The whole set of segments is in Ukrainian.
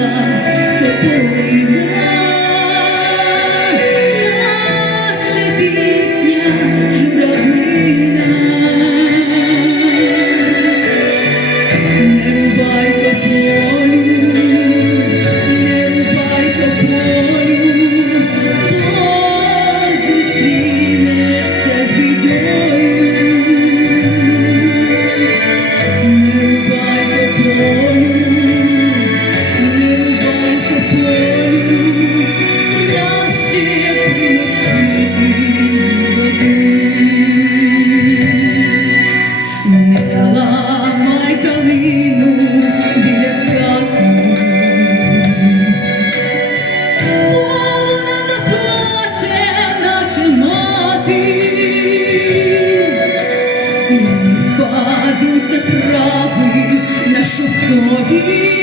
vida. не впадуть трави на шовкові.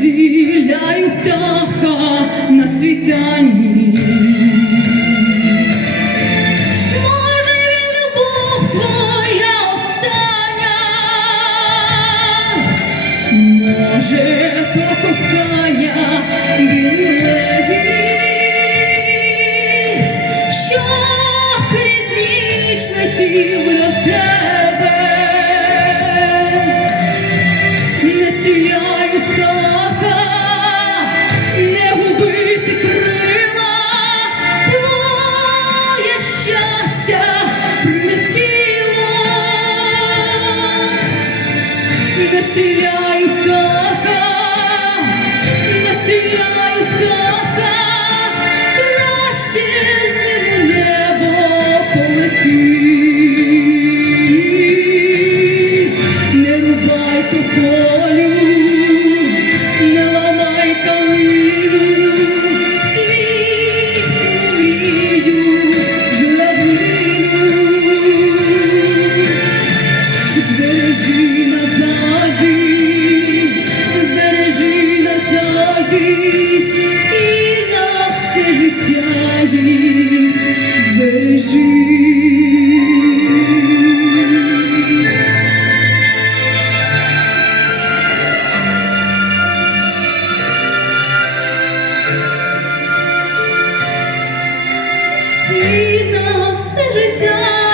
Не птаха на світанні. Може, то кохання білий що крізь летів тебе. Стріляй птаха, не губити крила, твоє щастя прилетіло. Не стріляй Збережи назавжди, збережи назавжди і на все життя їх збережи. І на все життя